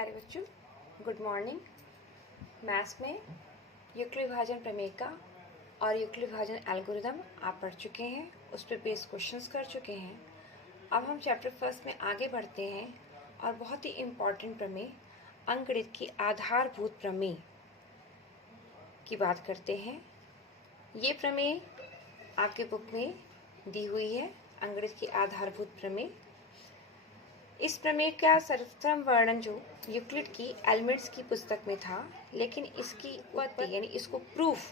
प्यारे बच्चों, good morning. Maths में यूक्लिड विभाजन प्रमेय का और यूक्लिड विभाजन एल्गोरिदम आप पढ़ चुके हैं, उस पर बेस क्वेश्चंस कर चुके हैं। अब हम चैप्टर फर्स्ट में आगे बढ़ते हैं और बहुत ही इम्पॉर्टेंट प्रमेय अंकगणित की आधारभूत प्रमेय की बात करते हैं। ये प्रमेय आपके बुक में दी हुई है, अंकगणित की आधारभूत प्रमेय। इस प्रमेय का सर्वप्रथम वर्णन जो यूक्लिड की एलिमेंट्स की पुस्तक में था, लेकिन इसकी उत्पत्ति यानी इसको प्रूफ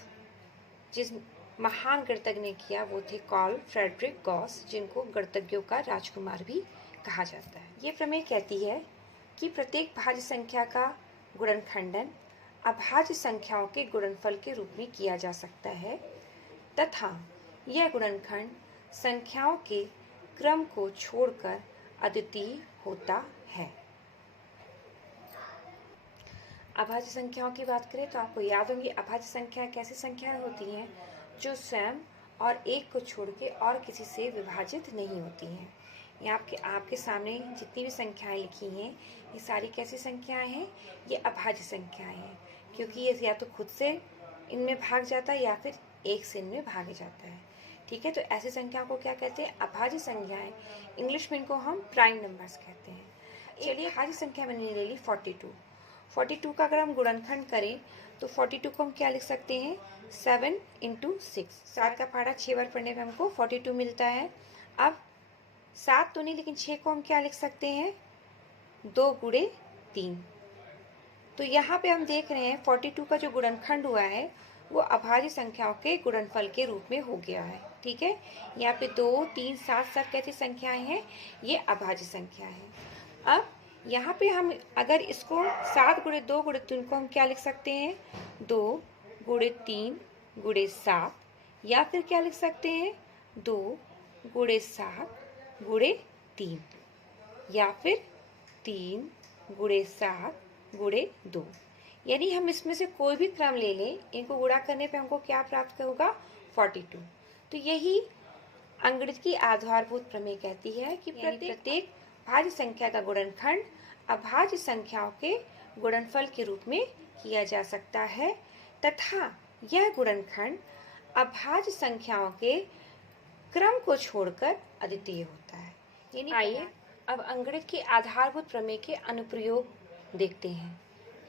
जिस महान गणितज्ञ ने किया वो थे कार्ल फ्रेडरिक गॉस, जिनको गणितज्ञों का राजकुमार भी कहा जाता है। ये प्रमेय कहती है कि प्रत्येक भाज्य संख्या का गुणनखंडन अभाज्य संख्याओं के गुणनफल के रूप में किया जा सकता है तथा यह गुणनखंड संख्याओं के क्रम को छोड़कर अद्वितीय होता है। अभाज्य संख्याओं की बात करें तो आपको याद होंगी, अभाज्य संख्याएं कैसी संख्याएं होती हैं जो स्वयं और एक को छोड़ के और किसी से विभाजित नहीं होती हैं। ये आपके सामने जितनी भी संख्याएं लिखी हैं, ये सारी कैसी संख्याएं हैं? ये अभाज्य संख्याएं हैं, क्योंकि ये या तो खुद से इनमें भाग जाता है या फिर एक से इनमें भाग जाता है। ठीक है, तो ऐसी संख्याओं को क्या कहते हैं? अभाज्य संख्याएं। इंग्लिश में इनको हम प्राइम नंबर्स कहते हैं। चलिए, अभाज्य संख्या मैंने ले ली 42। 42 का अगर हम गुणनखंड करें तो 42 को हम क्या लिख सकते हैं? 7 × 6। 7 का पहाड़ा 6 बार पढ़ने पे हमको 42 मिलता है। अब 7 तो नहीं, लेकिन 6 को हम क्या लिख सकते हैं? 2 × 3। तो यहाँ पे हम देख रहे हैं 42 का जो गुणनखंड हुआ है वो अभाज्य संख्याओं के गुणनफल के रूप में हो गया है। ठीक है, यहाँ पे 2, 3, 7 सब कैसी संख्याएं हैं? ये अभाज्य संख्या है। अब यहाँ पे हम अगर इसको 7 × 2 × 3 को हम क्या लिख सकते हैं? 2 × 3 × 7, या फिर क्या लिख सकते हैं? 2 × 7 × 3, या फिर 3 × 7 × 2। यानी हम इसमें से कोई भी क्रम ले लें, इनको गुणा करने पे हमको क्या प्राप्त होगा? 42। तो यही अंकगणित की आधारभूत प्रमेय कहती है कि प्रत्येक भाज्य संख्या का गुणनखंड अभाज्य संख्याओं के गुणनफल के रूप में किया जा सकता है तथा यह गुणनखंड अभाज्य संख्याओं के क्रम को छोड़कर अद्वितीय होता है। यानी आइए अब अंकगणित की आधारभूत प्रमेय के अनुप्रयोग देखते हैं,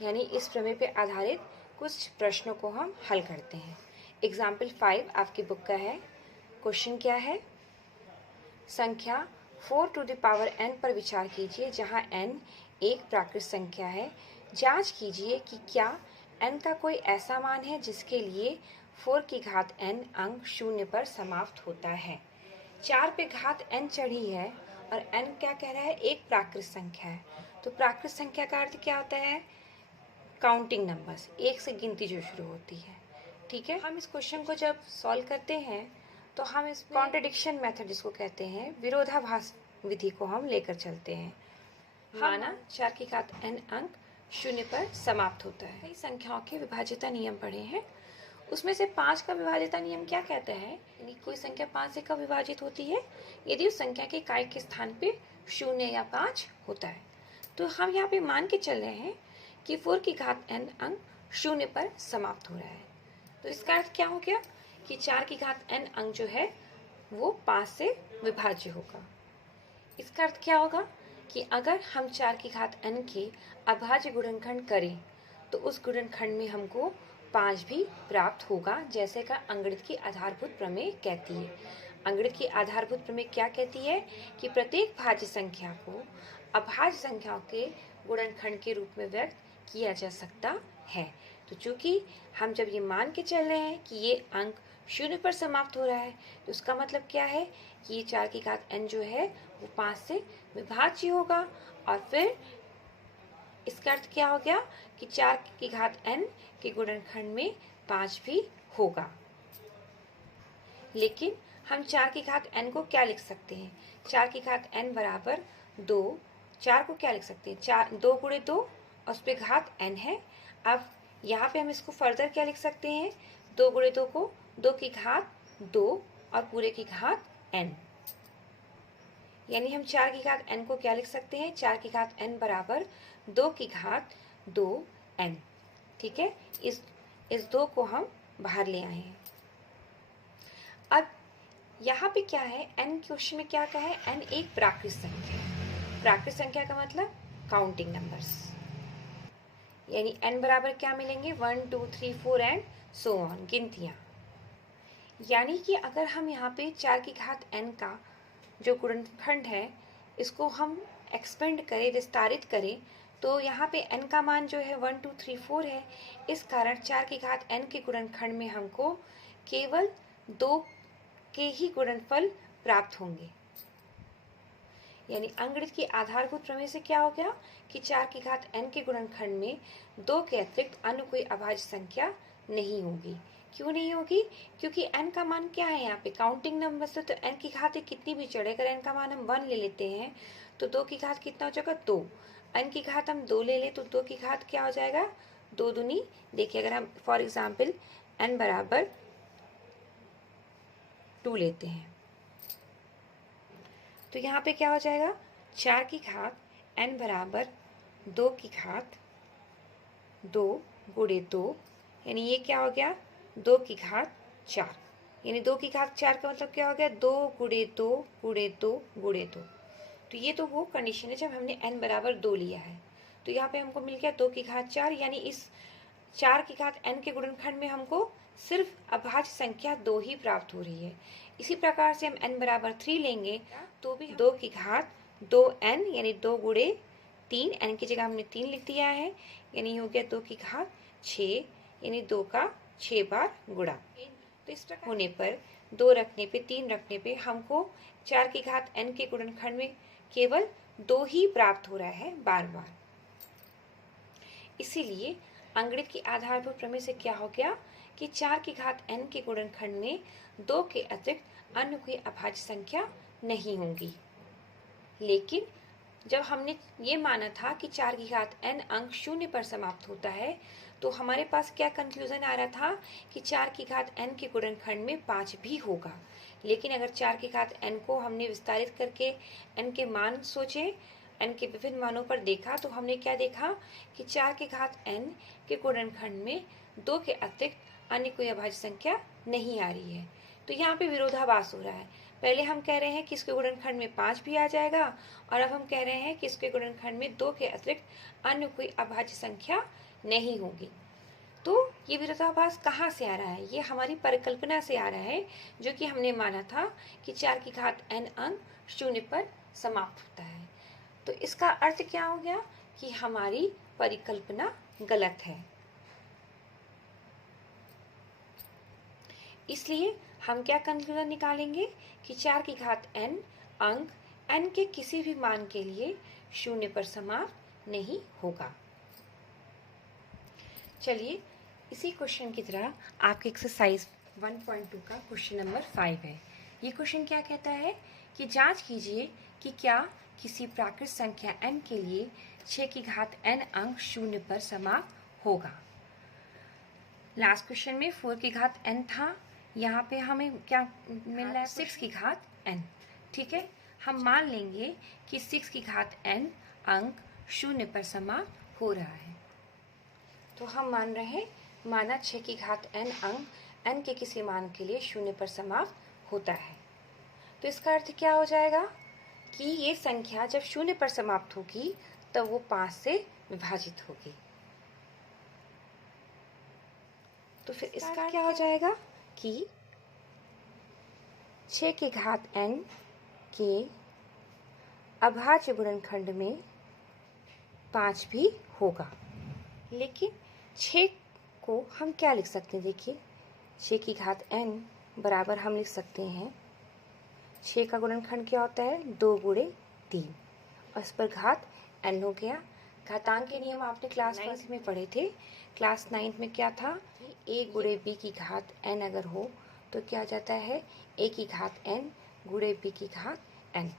यानी इस प्रमेय पर आधारित कुछ प्रश्नों को हम हल करते हैं। एग्जाम्पल 5 आपकी बुक का है। क्वेश्चन क्या है? संख्या 4n पर विचार कीजिए, जहां n एक प्राकृत संख्या है। जांच कीजिए कि क्या n का कोई ऐसा मान है जिसके लिए 4 की घात n अंक 0 पर समाप्त होता है। 4 पे घात n चढ़ी है और n क्या कह रहा है? एक प्राकृत संख्या है। तो प्राकृत संख्या का अर्थ क्या होता है? काउंटिंग नंबर्स, एक से गिनती जो शुरू होती है। ठीक है, हम इस क्वेश्चन को जब सॉल्व करते हैं तो हम इस कॉन्ट्रडिक्शन मेथड जिसको कहते हैं, विरोधाभास विधि को हम लेकर चलते हैं। माना 4 की घात n अंक 0 पर समाप्त होता है। कई संख्याओं के विभाज्यता नियम पढ़े हैं, उसमें से 5 का विभाज्यता नियम क्या कहता है? यानी कोई संख्या 5 से कब विभाजित होती है? यदि उस संख्या के इकाई के स्थान पे 0 या 5 होता है। तो हम यहाँ पे मान के चल रहे हैं कि 4 की घात n अंक 0 पर समाप्त हो रहा है। तो इसका अर्थ क्या हो गया कि 4 की घात n अंक जो है वो 5 से विभाज्य होगा। इसका अर्थ क्या होगा कि अगर हम 4 की घात n के अभाज्य गुणनखंड करें तो उस गुणनखंड में हमको 5 भी प्राप्त होगा, जैसे का अंकगणित की आधारभूत प्रमेय कहती है। अंकगणित की आधारभूत प्रमेय क्या कहती है कि प्रत्येक भाज्य संख्या को अभाज्य संख्याओं के गुणनखंड के रूप में व्यक्त किया जा सकता है। तो चूंकि हम जब ये मान के चल रहे हैं कि ये अंक 0 पर समाप्त हो रहा है, तो उसका मतलब क्या है कि ये 4 की घात n जो है वो 5 से विभाज्य होगा। और फिर इसका अर्थ क्या हो गया कि 4 की घात n के गुणनखंड में 5 भी होगा। लेकिन हम 4 की घात n को क्या लिख सकते हैं? 4 की घात n बराबर 2। 4 को क्या लिख सकते हैं? 2 × 2 और उस पर घात n है। अब यहाँ पे हम इसको फर्दर क्या लिख सकते हैं? 2 × 2 को 2 की घात 2 और पूरे की घात n। यानी हम 4 की घात n को क्या लिख सकते हैं? 4 की घात n बराबर 2 की घात 2n। ठीक है, इस 2 को हम बाहर ले आए हैं। अब यहाँ पे क्या है, n क्वेश्चन में क्या कहा है, n एक प्राकृत संख्या है। प्राकृत संख्या का मतलब काउंटिंग नंबर्स, यानी n बराबर क्या मिलेंगे, 1 2 3 4 एंड सो ऑन, गिनतियाँ। यानी कि अगर हम यहाँ पे 4 की घात n का जो गुणनखंड है इसको हम एक्सपेंड करें, विस्तारित करें, तो यहाँ पे n का मान जो है 1 2 3 4 है। इस कारण 4 की घात n के गुणनखंड में हमको केवल 2 के ही गुणनफल प्राप्त होंगे। यानी अंकगणित की आधारभूत प्रमेय से क्या हो गया कि 4 की घात n के गुणनखंड में 2 के अतिरिक्त अन्य कोई अभाज्य संख्या नहीं होगी। क्यों नहीं होगी, क्योंकि n का मान क्या है, यहाँ पे काउंटिंग नंबर से, तो n की घात कितनी भी चढ़े, अगर n का मान हम 1 ले लेते हैं तो 2 की घात कितना हो जाएगा, 2। n की घात हम 2 ले लें तो 2 की घात क्या हो जाएगा, 2 दूनी। देखिए अगर हम फॉर एग्जाम्पल n बराबर 2 लेते हैं तो यहाँ पे क्या हो जाएगा, 4 की घात n बराबर 2 की घात 2 गुणे 2, यानी ये क्या हो गया, 2 की घात 4, यानी 2 की घात 4 का मतलब क्या हो गया, 2 गुणे 2 गुणे 2 गुणे 2। तो ये तो वो कंडीशन है जब हमने n बराबर 2 लिया है। तो यहाँ पे हमको मिल गया 2 की घात 4, यानी इस 4 की घात n के गुणनखंड में हमको सिर्फ अभाज्य संख्या 2 ही प्राप्त हो रही है। इसी प्रकार से हम n बराबर 3 लेंगे तो भी 2 की घात 2n, यानी 2 गुणे 3, n की जगह हमने 3 लिख दिया है, यानी हो गया 2 की घात 6, यानी 2 का 6 बार गुणा। तो इस प्रकार होने पर 2 रखने पे, 3 रखने पे हमको 4 की घात n के गुणनखंड में केवल 2 ही प्राप्त हो रहा है बार बार। इसीलिए अंकगणित की आधारभूत प्रमेय से क्या हो गया कि 4 की घात n के गुणनखंड में 2 के अतिरिक्त अन्य कोई अभाज्य संख्या नहीं होगी। लेकिन जब हमने ये माना था कि 4 की घात n अंक 0 पर समाप्त होता है, तो हमारे पास क्या कंक्लूजन आ रहा था कि 4 की घात n के गुणनखंड में 5 भी होगा। लेकिन अगर 4 की घात n को हमने विस्तारित करके n के मान सोचे, n के विभिन्न मानों पर देखा, तो हमने क्या देखा कि 4 की घात n के गुणनखंड में 2 के अतिरिक्त अन्य कोई अभाज्य संख्या नहीं आ रही है। तो यहाँ पे विरोधाभास हो रहा है। पहले हम कह रहे हैं कि इसके गुणनखंड में 5 भी आ जाएगा, और अब हम कह रहे हैं कि इसके गुणनखंड में 2 के अतिरिक्त अन्य कोई अभाज्य संख्या नहीं होगी। तो ये विरोधाभास कहाँ से आ रहा है, ये हमारी परिकल्पना से आ रहा है, जो कि हमने माना था कि 4 की घात n अंक 0 पर समाप्त होता है। तो इसका अर्थ क्या हो गया कि हमारी परिकल्पना गलत है। इसलिए हम क्या कंक्लूजन निकालेंगे कि 4 की घात n अंक n के किसी भी मान के लिए 0 पर समाप्त नहीं होगा। चलिए इसी क्वेश्चन की तरह आपके एक्सरसाइज 1.2 का क्वेश्चन नंबर 5 है। ये क्वेश्चन क्या कहता है कि जांच कीजिए कि क्या किसी प्राकृत संख्या n के लिए 6 की घात n अंक 0 पर समाप्त होगा। लास्ट क्वेश्चन में 4 की घात n था, यहाँ पे हमें क्या मिल रहा है, 6 की घात n। ठीक है, हम मान लेंगे कि 6 की घात n अंक 0 पर समाप्त हो रहा है। तो हम मान रहे हैं, माना 6 की घात n अंक n के किसी मान के लिए 0 पर समाप्त होता है। तो इसका अर्थ क्या हो जाएगा कि ये संख्या जब 0 पर समाप्त होगी तब वो 5 से विभाजित होगी। तो फिर इसका क्या हो जाएगा कि 6 की घात n के अभाज्य गुणनखंड में 5 भी होगा। लेकिन 6 को हम क्या लिख सकते हैं, देखिए 6 की घात n बराबर हम लिख सकते हैं, 6 का गुणनखंड क्या होता है, 2 गुणे 3, और इस पर घात n हो गया। घातांक के नियम आपने क्लास 1 में पढ़े थे। क्लास 9 में क्या था, a गुणे b की घात n अगर हो तो क्या हो जाता है, a की घात n गुणे b की घात n।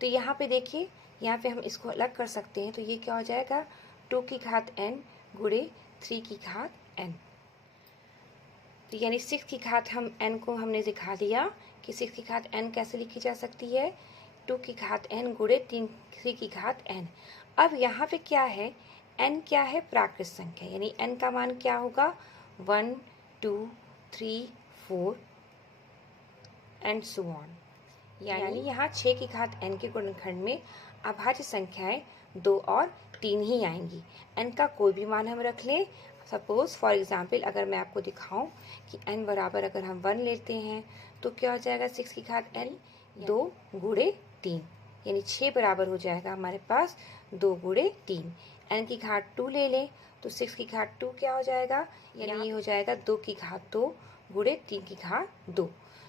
तो यहाँ पे देखिए, यहाँ पे हम इसको अलग कर सकते हैं, तो ये क्या हो जाएगा, 2 की घात n गुणे 3 की घात n। तो यानी 6 की घात हम n को हमने दिखा दिया कि 6 की घात n कैसे लिखी जा सकती है, 2 की घात n गुणे 3 की घात n। अब यहाँ पे क्या है, n क्या है? प्राकृत संख्या, यानी n का मान क्या होगा? 1 2 3 4 एंड सो ऑन। यानी यहाँ 6 की घात n के गुणनखंड में अभाज्य संख्याएं 2 और 3 ही आएंगी। n का कोई भी मान हम रख लें, सपोज फॉर एग्जाम्पल अगर मैं आपको दिखाऊं कि n बराबर अगर हम 1 लेते हैं तो क्या हो जाएगा? 6 की घात n 2 गुणे 3, यानी 6 बराबर हो जाएगा हमारे पास 2 गुणे 3। n की घात 2 ले लें तो 6 की घात 2 क्या हो जाएगा? यानी ये हो जाएगा 2 की घात 2 गुणे 3 की घात 2।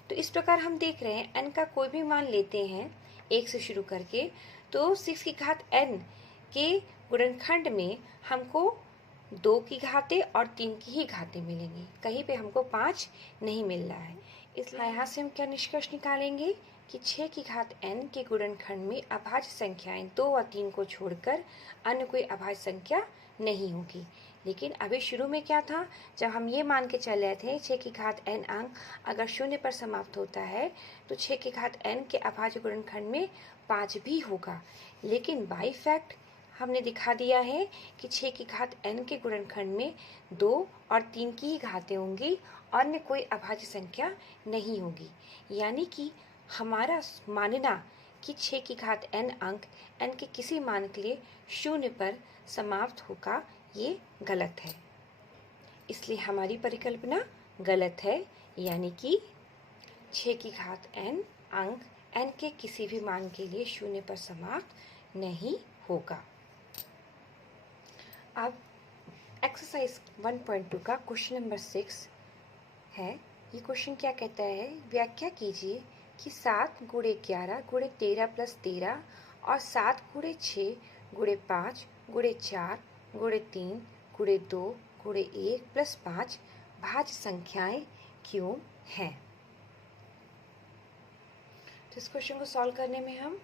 तो इस प्रकार हम देख रहे हैं n का कोई भी मान लेते हैं 1 से शुरू करके, तो 6 की घात n के गुणनखंड में हमको 2 की घातें और 3 की ही घातें मिलेंगी, कहीं पे हमको 5 नहीं मिल रहा है। इसलिए यहाँ से हम क्या निष्कर्ष निकालेंगे कि 6 की घात n के गुणनखंड में अभाज्य संख्याएं 2 और 3 को छोड़कर अन्य कोई अभाज्य संख्या नहीं होगी। लेकिन अभी शुरू में क्या था, जब हम ये मान के चल रहे थे 6 की घात n अंक अगर शून्य पर समाप्त होता है तो 6 की घात n के अभाज्य गुणनखंड में 5 भी होगा। लेकिन बाई फैक्ट हमने दिखा दिया है कि 6 की घात n के गुणनखंड में 2 और 3 की ही घातें होंगी, अन्य कोई अभाज्य संख्या नहीं होगी। यानी कि हमारा मानना कि 6 की घात n अंक n के किसी मान के लिए शून्य पर समाप्त होगा, ये गलत है। इसलिए हमारी परिकल्पना गलत है, यानी कि 6 की घात n अंक n के किसी भी मान के लिए शून्य पर समाप्त नहीं होगा। अब एक्सरसाइज 1.2 का क्वेश्चन नंबर 6 है। ये क्वेश्चन क्या कहता है? व्याख्या कीजिए कि 7 गुणे 11 गुणे 13 प्लस 13 और 7 गुणे 6 गुणे 5 गुणे 4 गुणे 3 गुणे 2 गुणे 1 प्लस 5 भाज्य संख्याएं क्यों हैं? तो इस क्वेश्चन को सॉल्व करने में हम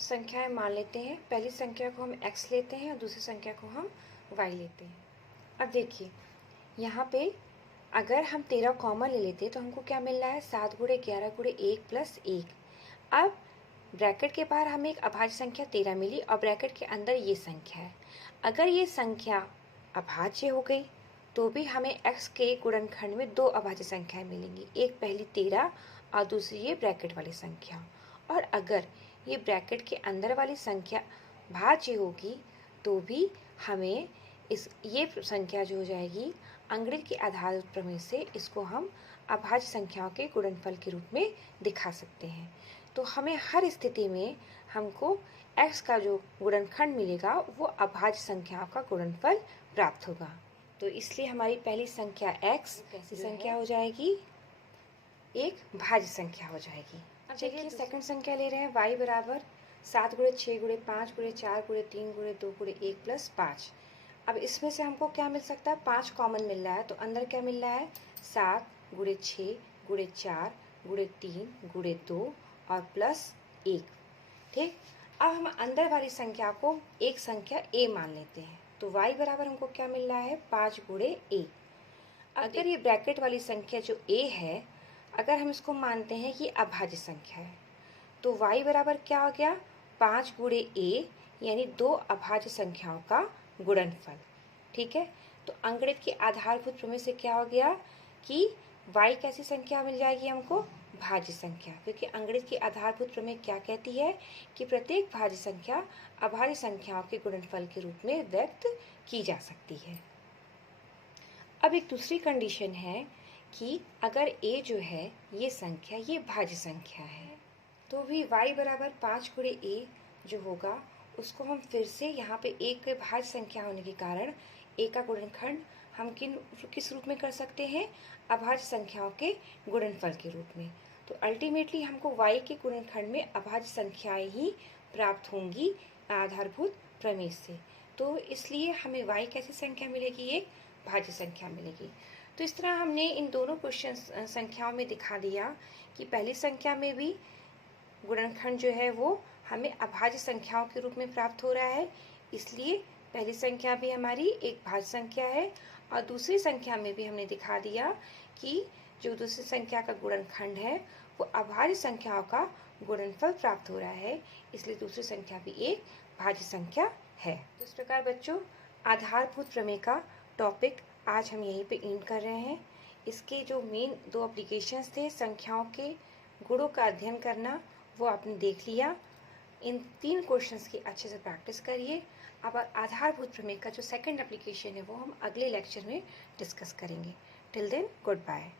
संख्याएं मान लेते हैं। पहली संख्या को हम x लेते हैं और दूसरी संख्या को हम y लेते हैं। अब देखिए यहाँ पे अगर हम 13 कॉमन ले लेते तो हमको क्या मिल रहा है? 7 गुणे 11 गुणे 1 प्लस 1। अब ब्रैकेट के बाहर हमें एक अभाज्य संख्या 13 मिली और ब्रैकेट के अंदर ये संख्या है। अगर ये संख्या अभाज्य हो गई तो भी हमें x के गुणनखंड में 2 अभाज्य संख्याएं मिलेंगी, एक पहली 13 और दूसरी ये ब्रैकेट वाली संख्या। और अगर ये ब्रैकेट के अंदर वाली संख्या भाज्य होगी तो भी हमें ये संख्या जो हो जाएगी अंग्रेज के आधार प्रमेय से इसको हम अभाज्य संख्याओं के गुणनफल के रूप में दिखा सकते हैं। तो हमें हर स्थिति में हमको x का जो गुणनखंड मिलेगा वो अभाज्य संख्याओं का गुणनफल प्राप्त होगा। तो इसलिए हमारी पहली संख्या x कैसी संख्या हो जाएगी? एक भाज्य संख्या हो जाएगी। अब देखिए सेकंड संख्या ले रहे हैं y बराबर 7 गुणे 6 गुणे 5 गुणे 4 गुणे 3 गुणे 2 गुणे 1 प्लस 5। अब इसमें से हमको क्या मिल सकता है? 5 कॉमन मिल रहा है, तो अंदर क्या मिल रहा है? 7 गुणे 6 गुणे 4 गुणे 3 गुणे 2 और प्लस 1। ठीक, अब हम अंदर वाली संख्या को एक संख्या a मान लेते हैं, तो y बराबर हमको क्या मिल रहा है? 5 गुणे a। अगर ये ब्रैकेट वाली संख्या जो a है, अगर हम इसको मानते हैं कि अभाज्य संख्या है, तो y बराबर क्या हो गया? 5 गुणे a, यानी 2 अभाज्य संख्याओं का गुणनफल। ठीक है, तो अंकगणित के आधारभूत प्रमेय से क्या हो गया कि y कैसी संख्या मिल जाएगी हमको? भाज्य संख्या, क्योंकि अंकगणित की आधारभूत प्रमेय क्या कहती है कि प्रत्येक भाज्य संख्या अभाज्य संख्याओं के गुणनफल के रूप में व्यक्त की जा सकती है। अब एक दूसरी कंडीशन है कि अगर a जो है ये संख्या ये भाज्य संख्या है, तो भी y बराबर 5 गुणे a जो होगा उसको हम फिर से यहाँ पे एक भाज्य संख्या होने के कारण a का गुणनखंड हम किस रूप में कर सकते हैं? अभाज्य संख्याओं के गुणनफल के रूप में। तो अल्टीमेटली हमको y के गुणनखंड में अभाज्य संख्याएं ही प्राप्त होंगी आधारभूत प्रमेय से। तो इसलिए हमें y कैसी संख्या मिलेगी? एक भाज्य संख्या मिलेगी। तो इस तरह हमने इन दोनों क्वेश्चन संख्याओं में दिखा दिया कि पहली संख्या में भी गुणनखंड जो है वो हमें अभाज्य संख्याओं के रूप में प्राप्त हो रहा है, इसलिए पहली संख्या भी हमारी एक भाज्य संख्या है। और दूसरी संख्या में भी हमने दिखा दिया कि जो दूसरी संख्या का गुणनखंड है वो अभाज्य संख्याओं का गुणनफल प्राप्त हो रहा है, इसलिए दूसरी संख्या भी एक भाज्य संख्या है। तो इस प्रकार बच्चों आधारभूत प्रमेय का टॉपिक आज हम यहीं पे एंड कर रहे हैं। इसके जो मेन 2 एप्लीकेशंस थे, संख्याओं के गुणों का अध्ययन करना, वो आपने देख लिया। इन 3 क्वेश्चंस की अच्छे से प्रैक्टिस करिए। अब आधारभूत प्रमेय का जो सेकंड एप्लीकेशन है वो हम अगले लेक्चर में डिस्कस करेंगे। Till then, good bye.